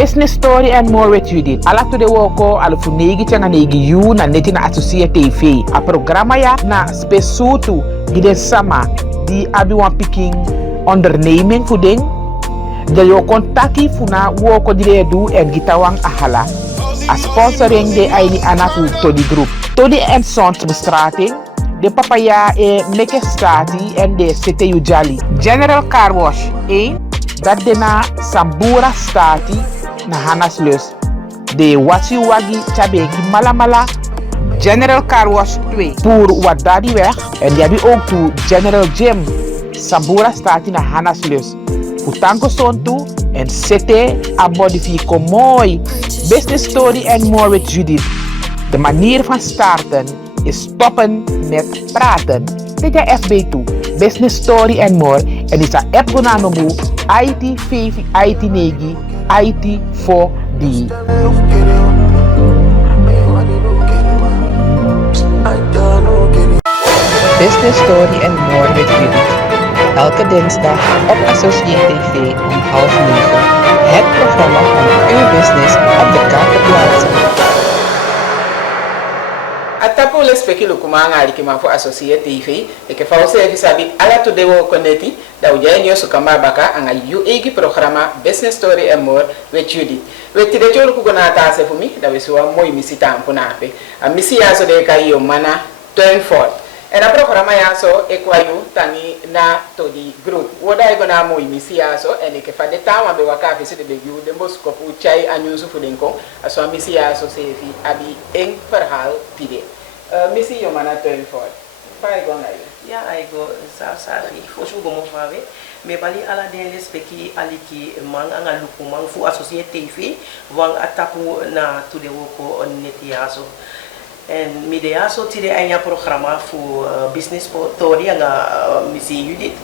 Business Story and More with Judith. Ala to de woko ala funegi changa negi yu na neti na associate TV. A programa ya na spesutu gide sama di abi wan picking onderneming voeding. De yo contacti funa woko dire du en gitawang ahala. A sponsoring de aini anaku to di group. To di en sons bestrating. De papaya e meke stati en de sete yu jali. General Car Wash 1. Dat de na Sambura stati na Hanaslus. De wasi wagi chabeki malamala. General Car Wash 2. Pour wat dadi weg. En die hebben ook toe General Gym. Sambura stati na Hanaslus. Putanko sontu en sete a modifico mooi. Business Story and More with Judith. De manier van starten is stoppen met praten. Dit is FB2, Business Story and More. En is een app gonanomu IT 5 IT Negi IT 4D. Business Story and More with Judith. Elke dinsdag op Associate TV om 8:30. Het programma om uw business op de kaart te plaatsen. Atapo le spekilo kumanga alikima for Associate TV. Ik fa service abi ala to dewo koneti da ujenyo sukama baka anga UAG programma Business Story and More with Judith. We tide cholo kugona ta se fumi da we suwa moi misita ampunape. A misi yaso de kayo mana turn forth. En dat programma ja zo, ik wou tani na to die group. Woda ik na mooi missie ja zo, en ik heb van de taal maar bij elkaar vissen de begin. De bos kopu chai anyuzu voor den kon. Als we missie ja zo zeven, abi een verhaal tide. Missie je mana turn forth. Waar ik ga ja, ik ga sorry, voor zo gomo vawe. Me bali ala den respecti aliki man anga luku man fu associate TV, wang atapu na to de woko on neti ja zo. En media so tide anya programma voor business story ang misi Judith.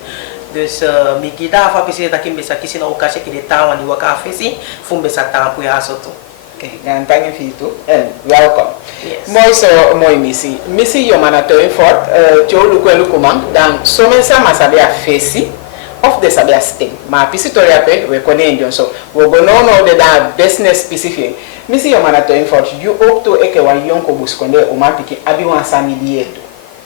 Dus mi kita fa pisi takim besa kisi na okasya kide tawa ni waka fesi fum besa tampu ya so to. Okay, dan thank you to and welcome. Yes. Mooi so mooi misi. Misi yo mana to effort jo luku man dan so men sama sabe a fesi of the sabe a sting. Ma pisi to ya pe we konenjo so we go no de da business specific. Misi yo mana to effort you up to eke wa yonko buskonde o ma piki abi wan sami dieto.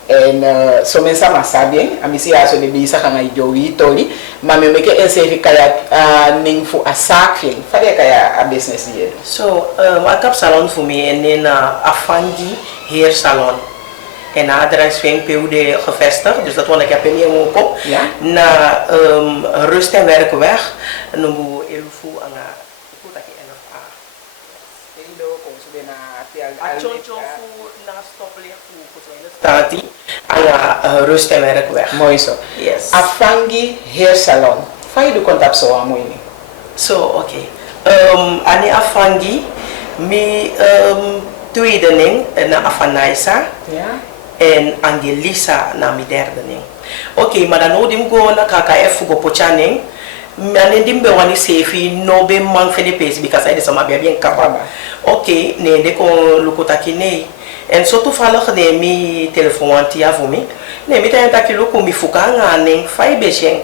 En so men sama sabe a misi aso de bisa kanga jowi tori ma me meke ensefi kaya ning fu a sakfing fade kaya a business dieto. So a kap salon fu me en a Fangi hair salon. En adres ving PUD gevestigd, dus dat wil ik hebben niet op. Ja? Na Rust en Werkweg, nummer 11 aan Tati aan Rust en Werkweg. Mooi zo. Yes. A Fangi hair salon. Fa je de contact zo aan mooi. So oké. Ani a Fangi mi tweede ning na Afanaisa. Ja. En Angelisa na mi derde ning. Oké, maar dan odim go na KKF go pochaning. Mane dimbe wani sefi no be man fene pesi because I sama be bien kapaba. Oké, ne de ko lukutaki ne. En so toevallig ne mi telefoon anti avumi. Ne mi tenta ki luku mi fukanga ning fai beshen.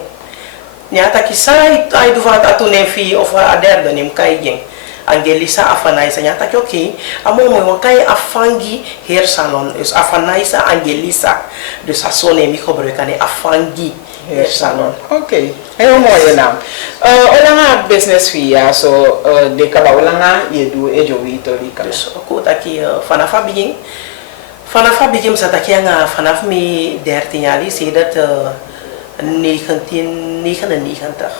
Ne ataki sai ai du vat atu ne fi of a derde ning kai gen. Angelisa Afanaisa nyata ki okay amo mo wakai Afangi hair salon is Afanaisa Angelisa dus asone mi gebruiken Afangi hair salon. Okay, heel mooi naam. Olanga business via so de kala olanga je do ejo witori kala. Dus ook dat ki vanaf begin zat ik anga vanaf mi 13 jaar is dat 1999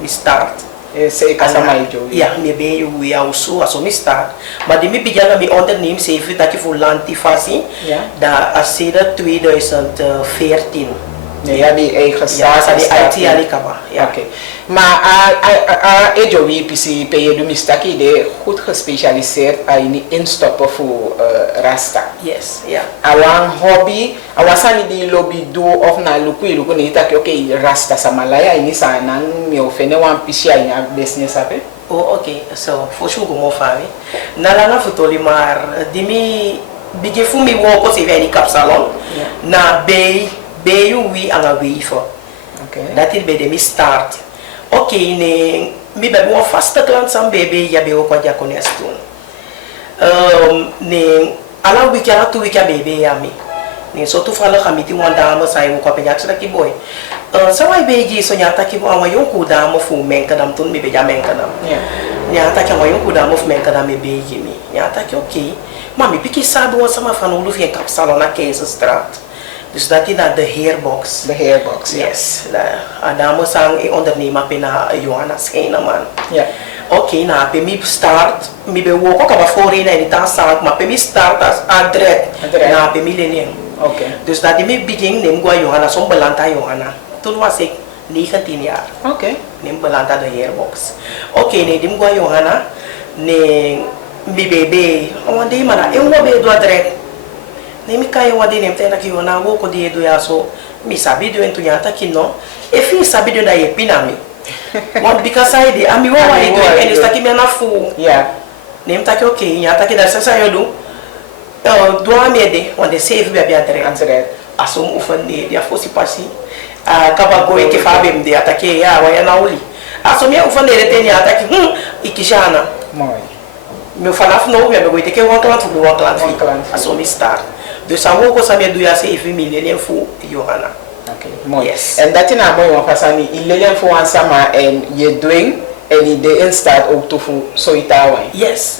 we start. Sei kasama ejo. Ja, me ben je ja uso aso mi start. Maar die mi bijana mi onderneem zeven dat je voor lantifasi. Ja. Da aseda 2014. Nee, ja die eigen Ja, sa di IT alikaba. Ja. Okay. Maar ejo wi pisi pe je do mistaki de goed gespecialiseerd in instoppen voor rasta. Yes, ja. Awang hobby, awasani di lobby do of na luku ni taki okay rasta samalaya ini sana mi ofene wan pisi ya business ape. Oh, okay. So, for sure go mo fawe. Nalanga futoli mar dimi bige fu mi woko se veni cap salon. Yeah. Na be you we anga we for. Okay. That is be de mi start. Okay, ne mi be mo fasta klant sam bebe ya be ko ja konestun ne ala wiki ala tu wiki bebe ya mi ni so tu fala khamiti wanda ma sai ko pe jaksa ki boy so ai beji so nyata ki bo awayon ku da mo fu men kadam tun mi be ja men kadam nyata ki awayon ku da mo fu men kadam me beji mi nyata ki okay mami piki sabe wa sama fanulu fi kapsalo na case strat dus dat is de hairbox. De hairbox, yes. Adamo sang ondernemer pina Johanna Schena man. Ja. Oké, na pe mi start, mi be woko kaba voorheen en dan start, maar pe mi start as adret. Na pe millennium. Oké. Dus dat die mi begin neem gwa Johanna, som belanta Johanna. Toen was ik 19 jaar. Oké. Neem belanta de hairbox. Oké, nee, neem gwa Johanna, nee, mi bebe, wande mana, ewa be do adret. Nemi kai wadi nem tena ki wana wo ko die do ya so mi sabi do entu nyata kino e fi sabi do da ye pinami what because I de ami wo wa do en sta ki me na fu nem ta ki okay nyata ki da sasa yo do do ami de wande save be bia dere asom ufande dia fosi pasi kaba go e ke fa be mde atake ya wa ya na uli asom ya ufande de tenya ataki ikishana moy meu falaf no be go te ke wa klant fu wa klant asom start dus aan ook als je doet je 7 miljoen voor Johanna. Oké, mooi. Yes. En dat is nou mooi, want pasani ilelen voor ons samen en je doing en de instaat ook toe voor zoiets. Yes.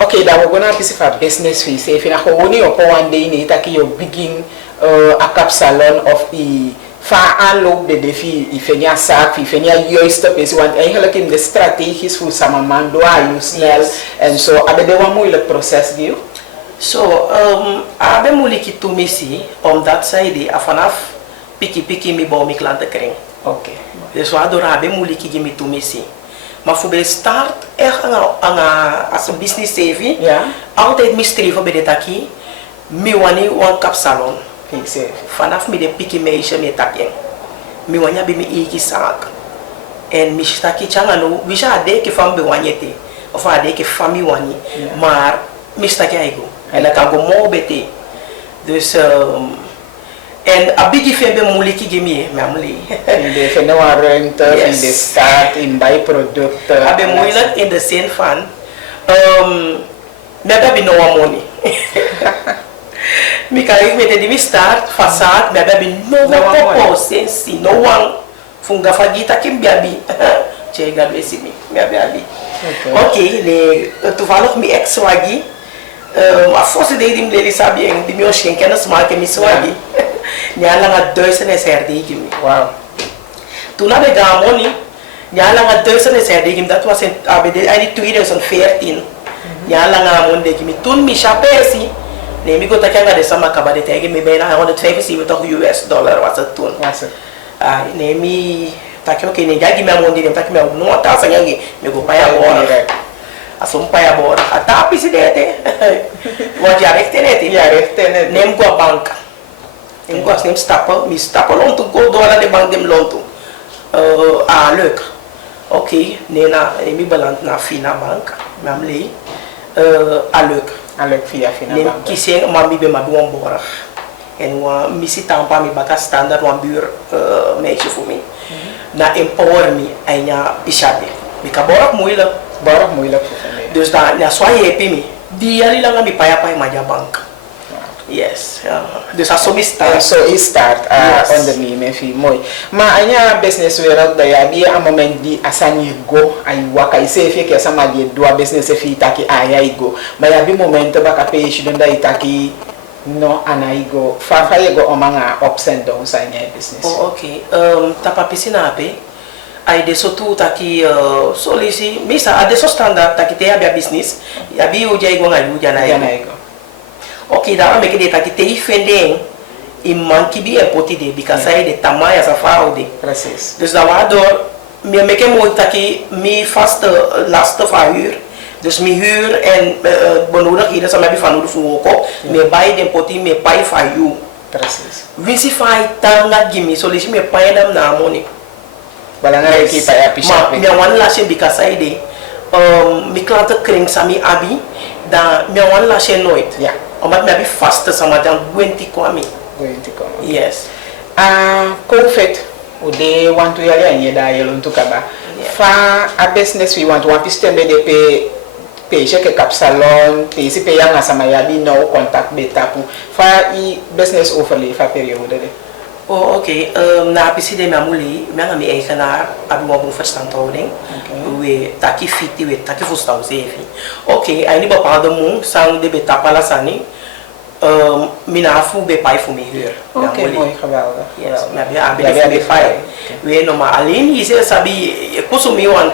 Oké, dan we gaan naar een business fee. If je gewoon niet op een day niet dat je begin a cap salon of i fa aanloop de defi ifenia zaak ifenia juiste is want eigenlijk in de strategisch voor samen man doa je snel en zo abe de wat moeilijk proces die. So, abe muliki tu misi, omdat zij die vanaf piki mi bouw mi klanten kring. Oké. Dus waardoor abe muliki gi mi tu misi. Maar voor bij start echt als een business saving, altijd mi streven bij de taki, mi wani wan kap salon. Vanaf mi de piki meisje mi taking. Mi wanya bi mi iki zaak. En mi staki changano, wisha adeke van bewanyete, of adeke fami wani, maar mi staki aigo. En dan kan go mo bete. Dus en a bigi fembe muliki gemi mamli. In de fenoa ruimte, in de staat, in bijproducten. Abe moeilijk in de zin van me heb no money. Mi kan ik met die start façade, me heb no popo sensi, no one funga fagita kim biabi. Chega besimi, me biabi. Okay, le toevallig mi ex wagi. A força dele me sabe em de meu schenken que nas marca me swagi nyala nga 1000 SRD gimi wow tu na be gamoni nyala nga 1000 SRD gimi dat was in abede ai 2014 nyala nga monde gimi tun mi chapesi ne mi gota kanga de sama kabade tege mi bena $175 was het toen ne mi takyo ke ne jagi me monde ne takyo me no ta sanyangi me go paya bora asumpa ya bora atapi si dete wat ja recht net neem go bank neem go neem stappen mi stappen lontu go door de bank dem lontu leuk oké nena mi balant na fina bank mamle leuk via fina neem bank kise mami be mabi won bora en wa mi si tampa mi baka standard wan buur meisje voor me na empower mi aynya pisade mi ka bora moeilijk dus dan ja swai happy mi dia li lang mi paya maja bank yes dus aso mi start on the me fi moy ma anya business wereld da ya bi a moment di asani go ay waka ise fi ke sama di do business fi taki aya igo ma ya bi moment ba ka pe shi don da itaki no anaigo fa go omanga ups and downs anya business okay tapa pisina ape ai de sotu taki solisi misa ade so standard taki te abia business ya bi uja igo ngayu jana igo okay da me ke de taki te ifendeng imanki bi epoti de because ai de tamaya safao de precies dus da waardoor me ke mo taki mi vast laste van huur dus mi huur en benodigheden sa me bi van de fuoko me bai de poti me pai fa you precies visi fai tanga gimi solisi me pai dam na money balanga equipa ya pisha mi wan lashe because ai de mi klante kring sami abi da mi wan lashe nooit omdat me abi vast sama dan 20 kwami yes COVID ude wantu yali anye da yelo ntukaba Fa a business we want one piston be de pe je ke cap salon pe si pe yang sama ya bi no contact beta pu fa I business overlay fa periode de. Oh, oké. Na pisi de mamuli, mijn ami eigenaar, abi mo bu verstandhouding. We taki fiti, we taki verstaan zeven. Oké, hij niet bepaalde moe, sang de betapala sani. Mina fu be pai fu me huur. Oké, mooi, geweldig. Yes, maar ja, be pai. We no maar alleen is sabi, kusumi want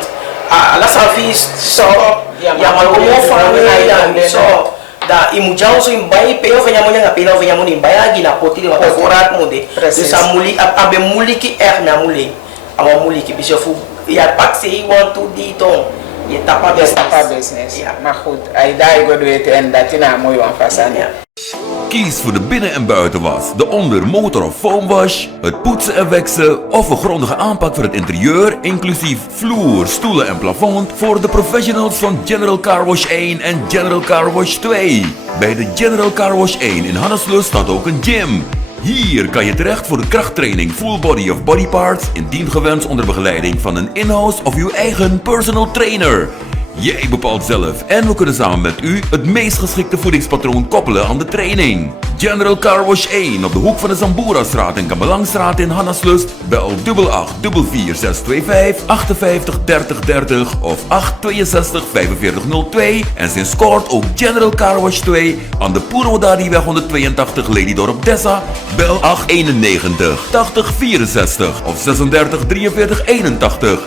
ala safi so ya maar como família so da imujau so imbai peo venya mo nga pelo venya mo imbai agi na poti wa korat mo de sa muli abe muli ki na muli awa muli ki bisofu ya pak se want to di ton je tapa business ja maar goed ai dai go do it en dat ina mooi wan fasane. Kies voor de binnen- en buitenwas, de onder-, motor- of foamwash, het poetsen en weksen of een grondige aanpak voor het interieur, inclusief vloer, stoelen en plafond voor de professionals van General Car Wash 1 en General Car Wash 2. Bij de General Car Wash 1 in Hanneslust staat ook een gym. Hier kan je terecht voor de krachttraining full body of body parts, indien gewenst onder begeleiding van een in-house of uw eigen personal trainer. Jij bepaalt zelf en we kunnen samen met u het meest geschikte voedingspatroon koppelen aan de training. General Car Wash 1 op de hoek van de Zambura-straat en Kamelangstraat in Hanneslust. Bel 88 58 30 30 of 862 4502 en sinds kort ook General Car Wash 2 aan de Purwodari-weg 182 Lelydorp Dessa. Bel 891 80 64 of 36 43 81.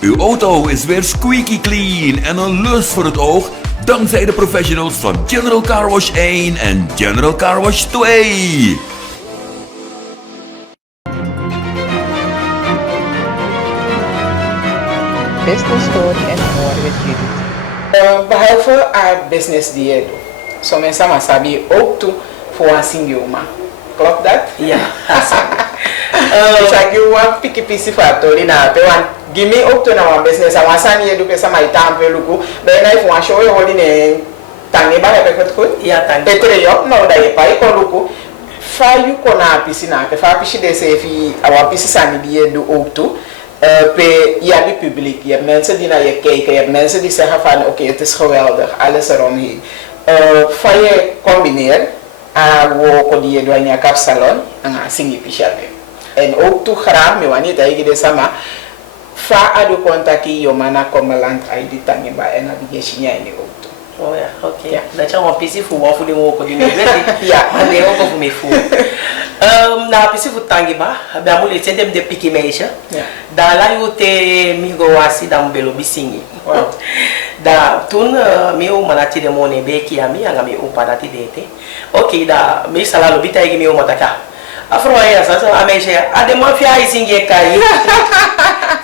Uw auto is weer squeaky clean en een lust voor het oog dankzij de professionals van General Car Wash 1 en General Car Wash 2. Business story and more with Judith. Behalve haar business die je doet, zo mensen maar sabi ook toe voor een singioma. Klopt dat? Ja. Dus ik doe een pikkie pissie factory na pe wan give me ook toe na een business a wan sani je doet pe sama itam pe luku ben na voor een show je hoort in tangi ba heb ik het goed? Ja, tangi. Petre yo nou dat je pa ik luku fa you kona pissie na pe fa pissie de se fi a wan pissie sani die je doet ook toe. Je hebt publiek, je hebt mensen die naar je kijken, je hebt mensen die zeggen van oké, het is geweldig, alles eromheen. Van je combineren, we die doen in je kapsalon en zing je pichape. En ook toe graag, me wanneer dat je dit sama, fa adu contacti je mana komeland uit die tangiba en dat je shinya in ook toe. Oh ja, oké. Dat je een pissie voor wat voor de woken die me weet. Ja, maar nee ook voor me voor. Na pissie voor tangiba, bij amule tende de piki meisje. Da la eu te migo wasi da mbelo bisingi. Wow. Da toen mi o manati de mone beki ami anga mi o padati dete. Okay da mi sala lo bita igi mi o mataka. Afro ya sasa amesha ade mafia isingi kai.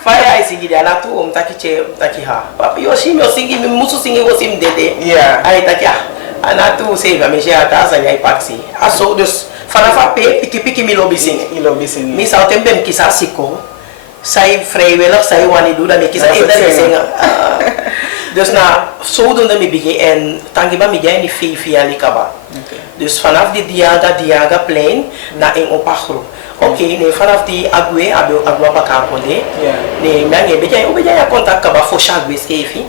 Fire isingi da la tu o mtaki che mtaki ha. Papa yo shimi o singi mi musu singi o sim dede. Yeah. Ai takia. Ana tu save amesha ta sa nyai paksi. Aso dus farafa pe piki mi lo bisingi. Ilo bisingi. Mi sa tempem kisa siko. Zij vrijwillig, zij wanneer doen, dan ik kies iedereen zingen. Dus na zodoende me begin en tangiba me jij niet veel via likaba. Dus vanaf die diaga plein naar een opagro. Oké, nee vanaf die agwe agwa pakaponde. Nee, maar nee beetje hoe beetje contact kaba voor chagwe skefi.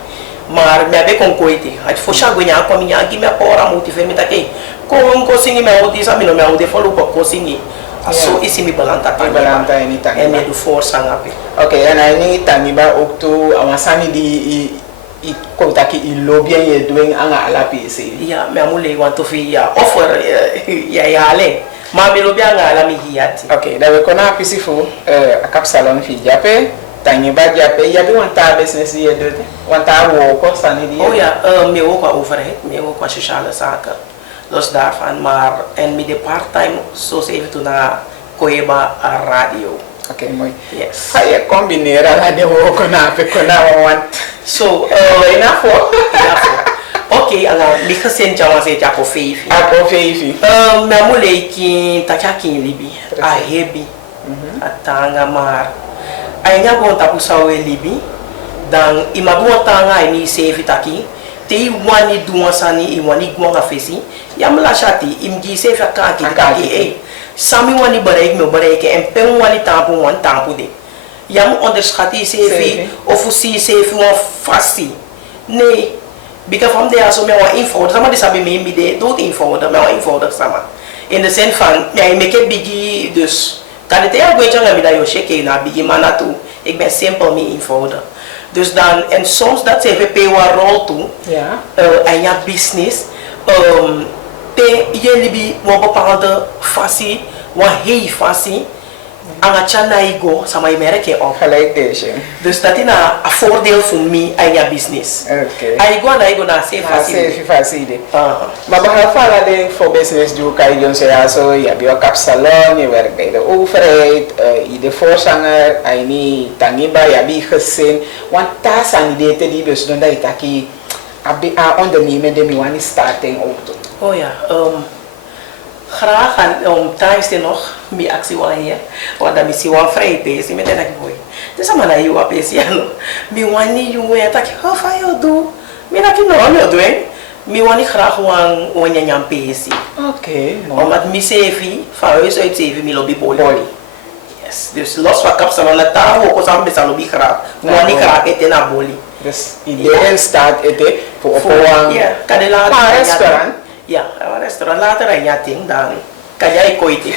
Maar me abe konkoite. Het voor chagwe nya kwam nya gi me pora motive me take. Ko singi me odi sa me no me odi follow ko singi. So isi mi balanta ini tangiba. En me do force ngapi. Oké, en ini tangiba ook toe amasani di I contacti il lobby en je doing anga ala PC. Ja, me amule want to via offer ya ale. Ma me lobby anga ala mi hiati. Oké, dat we kunnen PC voor a kapsalon fi jape. Tangiba jape, ya bi wanta business die je doet. Wanta wo ko sani die. Oh ja, me ook qua overheid, me ook qua sociale zaken. Los daarvan, maar en met de part-time zoals even toen naar Koyeba radio. Oké, mooi. Yes. Ga je combineren la de wo ko na pe ko na want. So, ina fo. Oké, ala mi gezin jawa se jako feifi. Ako feifi. Me amule ki takaki libi. A hebi. Atanga mar. Ainya go tapu sawe libi. Dan imabu tanga ini seifi taki. Te wani duasani iwani gwanga fesi. Yamla shati imgi seifi kaki kaki. Sami wani bareik me bareik en pen wani tampu wan tampu de. Jam onderschat die CV of zie CV een fastie. Nee, because van daar zo met wat eenvoudig, maar die sabi me de dood eenvoudig, maar eenvoudig samen. In de zin van, ja, ik maak biggie dus. Kan het heel goed zijn dat je checken naar biggie maar naartoe. Ik ben simpel mee eenvoudig. Dus dan, en soms dat CVP een rol toe, en je business, je libi een bepaalde fasie, een heel fasie, en het chana ego, sama je merk je op. Gelijk deze. Dus dat is een voordeel voor mij en je business. Oké. Ego naar safe fasie. Maar behalve alleen voor business doe kan je zeggen zo, je hebt je kapsalon, je werkt bij de overheid, je de voorzanger, je niet tangiba, je hebt je gezin. Want daar zijn die dingen die dus doen dat je taki ondernemen die we starting ook. Oh ja, graag tijdens de nog mijn actie wel hier, want dan is je wel vrij bezig met dat boy. Dus dan ben je wel bezig, no. Mi wani jongen, dat je hoe van je doet, mi dat je nog niet doet. Mi wani graag wan je jam bezig. Oké. Omdat mi CV van huis uit CV mi lobby boli. Yes, dus los van kapsel van de taal ook samen met lobby graag. Wani graag eten na boli. Dus iedereen staat eten voor kan je later een restaurant. Ja, een restaurant later en ja ding dan kan jij koiten.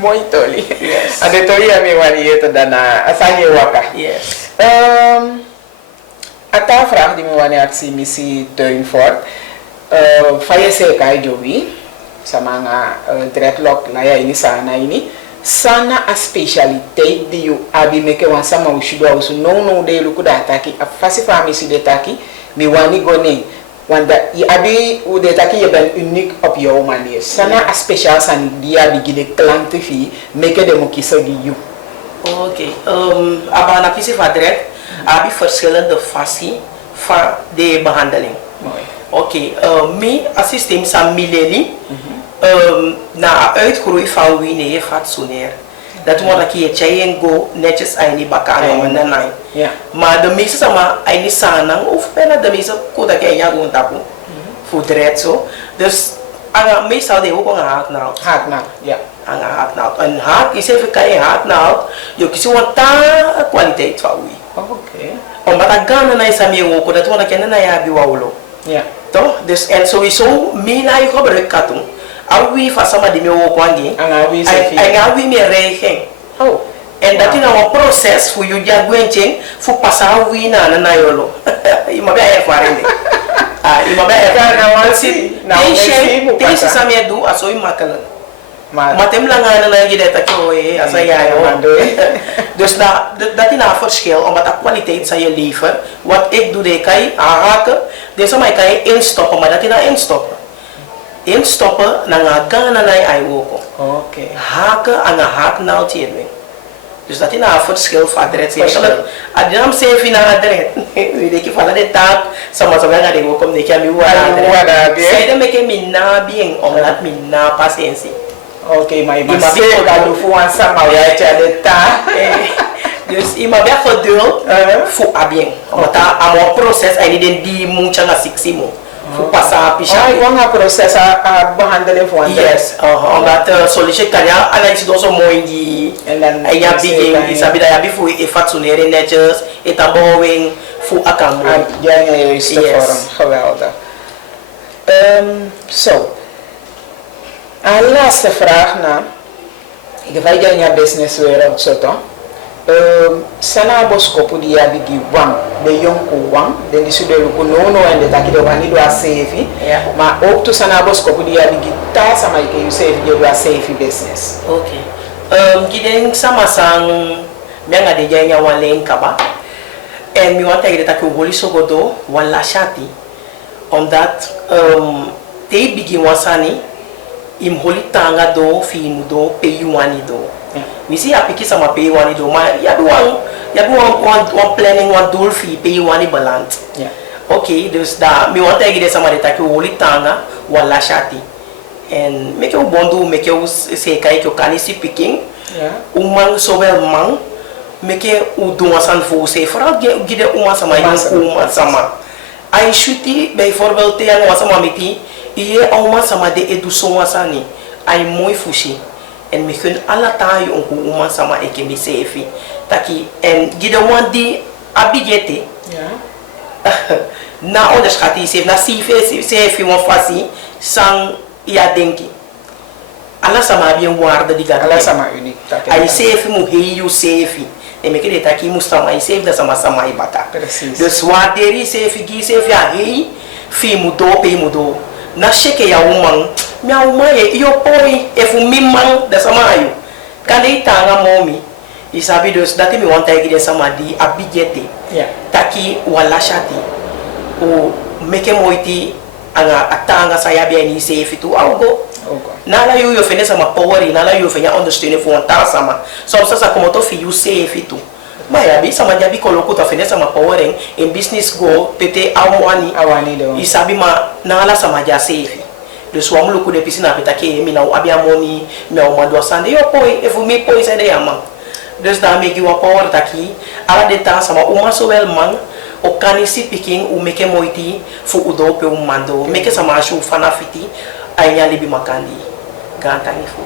Mooi toli. Yes. En de toli hebben we hier dan asanje waka. Yes. Ata vraag die we wanneer actie missie Tuinfort. Van je zeker Joey, samanga dreadlock laya ini sana ini. Sana a specialiteit die you abi meke wan sama ushido ausu no de luku da taki a fasi famisi de taki mi wani gone wanda i abi u de taki je ben uniek op jouw manier. Sana a speciaal san dia bigi de klanten fi meke de mokisa di you. Oké, abana pisi vadret abi verschillende fasie van de behandeling. Mooi. Oké, mi assistem sa mileni na uitgroei van wie nee fatsoeneer. Dat wordt dat je chain go netjes aan die bakken en dan maar de meeste sama aan sanang of bijna de meeste koda kan je gewoon tappen voor dread zo. Dus aan meestal de ook een haaknaald. Haaknaald, ja. Aan haaknaald. Een haak is even kan je haaknaald. Je kiest wat ta kwaliteit van wie. Oké. Omdat dat gaan naar je samen ook dat wordt dat je naar je biwaulo. Ja. Toch? Dus en sowieso mina je gebruik katung. Awi fa sama di mewo kwangi awi me reigen en dat is nou een proces voor je jagwenching voor pas awi na yolo ima be ervaring ima be ervaring deze samia do aso imakala matem lang na gide ta ko asaya dus dat is een verschil omdat de kwaliteit van je leven wat ik doe de kai haken deze mij kan je instoppen maar dat is nou instoppen instoppen na nga gana na ai woko. Oké. Haken aan een haaknaald hiermee. Dus dat is een verschil van adres. Adem CV na adres. Weet je van de taak, sama gaan de woko de kami wana. Zij de meke minna bien omdat minna patiëntie. Oké, maar je moet zeker dat je voor een sama ja de taak. Dus ima be geduld voor abien. Omdat dat een proces en die moet je na 6 mo. Voor passar pisar. Een proces behandelen voor een yes, omdat sollicit kan ja, alleen is dus zo mooi die en ja begin is abi dat ja voor je fatsoeneren netjes, etabouwing voor akamu. Ja, juist vorm, geweldig. Zo. Een laatste vraag na. Ik weet dat je business wereld zo toch? Sana boskopu di ya bigi wang de yonku wang de di sude luku nono en de taki de wani do a sefi ma ook to sana boskopu di ya bigi ta sama ike you sefi de do a sefi business. Okay. Giden sama sang menga de janya walen kaba en mi wanta ide taki woli sogodo wala shati omdat te bigi wasani im holi tanga do fi do pe yuani do. Misi apiki sama pay wani do ma ya wan planning wan doel fi pay wani balance. Okay, dus da mi want egi de sama de taki woli tanga wala shati. En make you bondu make you se kai ko kanisi picking. Umang sobel mang make u do wasan vo se vooral gide uma sama uma sama. Ai shuti bijvoorbeeld te yang wasama miti iye uma sama de eduson wasani. Ai mooi fushi. En we kunnen alle taaien om hoe sama ik in die sefi. taki en gide wan di abigete na onderschat die na CV wan fasi sang ya denki ala sama bien waarde di gata ala sama unik ay CV mu heyu CV e me kede taki mu sama ay CV da sama ibata precies dus waarderi CV gi CV ya hey fi mu do na sheke ya umang ye yo poi e fu mimang da sama ayu kale tanga momi isabi dus dati mi wanta gide sama di abigete taki wala shati o meke moiti anga atanga saya bia ni safe tu algo nala yo fene sama power nala yo fenya understand fu wanta sama so sasa como to fi you safe tu maya bi sama jabi koloko to fene sama power in business go pete awani do isabi ma nala sama ja safe de so amulo ku de pisina petake mi na abia moni me o mando sande yo poi e fu mi poi sa de yama dus daarmee gi wa power taki ala de ta sama uma so wel man o kanisi picking o meke moiti fu udo pe mando meke sama shu fanafiti aynya libi makandi gantani fu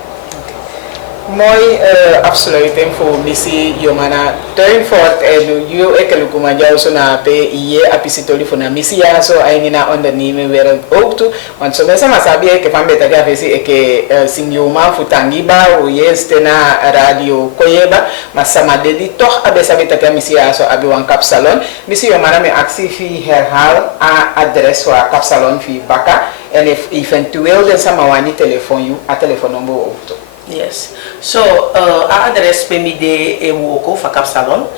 mooi afsluiting voor missie Jomana tuin fort en you ekelukuma jou zo na pe iye apisitoli voor na missie ja zo ayni na ondernemen wereld ook toe want zo mensen maar sabi ke van beta ga vesi ke sinjoma futangiba o yeste na radio koyeba maar sama dedi toch abe sabi ta missie ja zo abi wan kapsalon missie Jomana me actie fi herhaal a adres wa kapsalon fi baka en if eventueel den sama wani telefoon you a telefoonnummer ook toe. Yes. So, a adres pe mi de ewoko fa kapsalon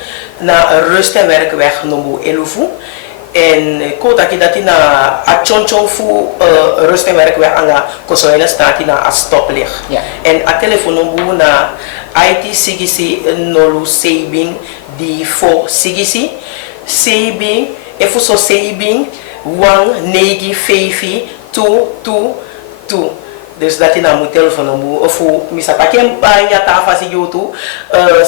na Rust en Werkweg nummer 11 en kota ki dati na a chonchon fu Rust en Werkweg anga kosoela stati na a stoplicht. En a telefoonnummer na IT sigisi nolu saving di fo sigisi saving efu so saving 1 negi fefi 222. Dus dat je naar moet telefoon of misa pakken bij je tafel als je doet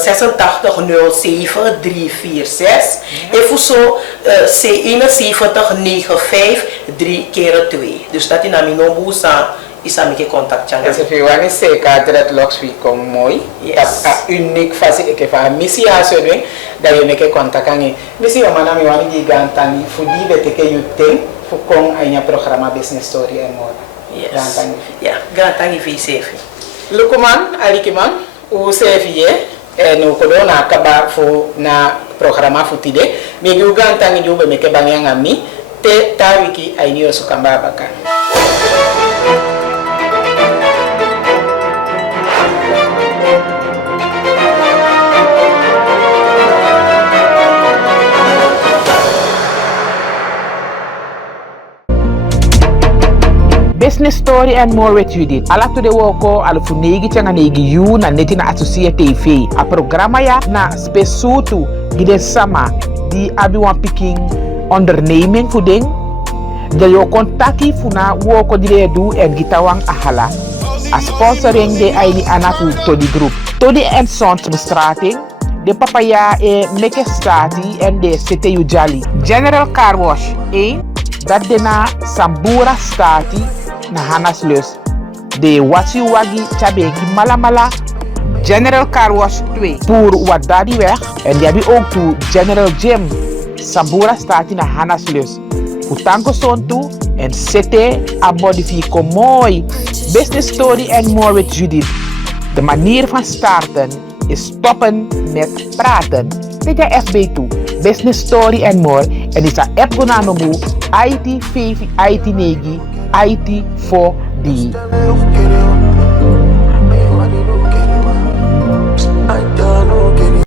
86 07 346 even zo 71 95 3 keer 2 dus dat je naar mijn nummer sa isa mi ke contact changa dus if you want to say ka dreadlocks we kom mooi yes unique fasi ke fa misi ha so doen da you make contact angi misi o mana mi wani gi gantani fu di bete ke you ten fu kon anya programa business story and more. Yes. Gantangi fi safe. Lukuman, alikiman, u safe ye, no kodona kaba fu na programa futide, mi gu gantangi jube meke bangyanga mi, te tawiki ainio sukamba bakan. Business story and more with Judith. Ala to de woko alufu negi changa negi yu na neti na associate TV. A programa ya na spesutu gide sama di abiwan picking onderneming voeding. De yo contacti funa woko dire du en gitawang ahala. A sponsoring de aini anaku to di group. To di en sons bestrating. De papaya e meke stati en de sete yu jali. General Car Wash 1. Dat de na Sambura stati na Hanaslus. De Wasi Wagi Chabeki Malamala. General Car Wash 2 pour Wadadi weg. En die hebben ook toe General Gym Sambura stati na Hanaslus. Futanko son toe en sete a modifico mooi. Business story and more with Judith. De manier van starten is stoppen met praten. Dit is FB2, Business Story and More. En is een app genoemd IT 5, IT 9, IT 4D.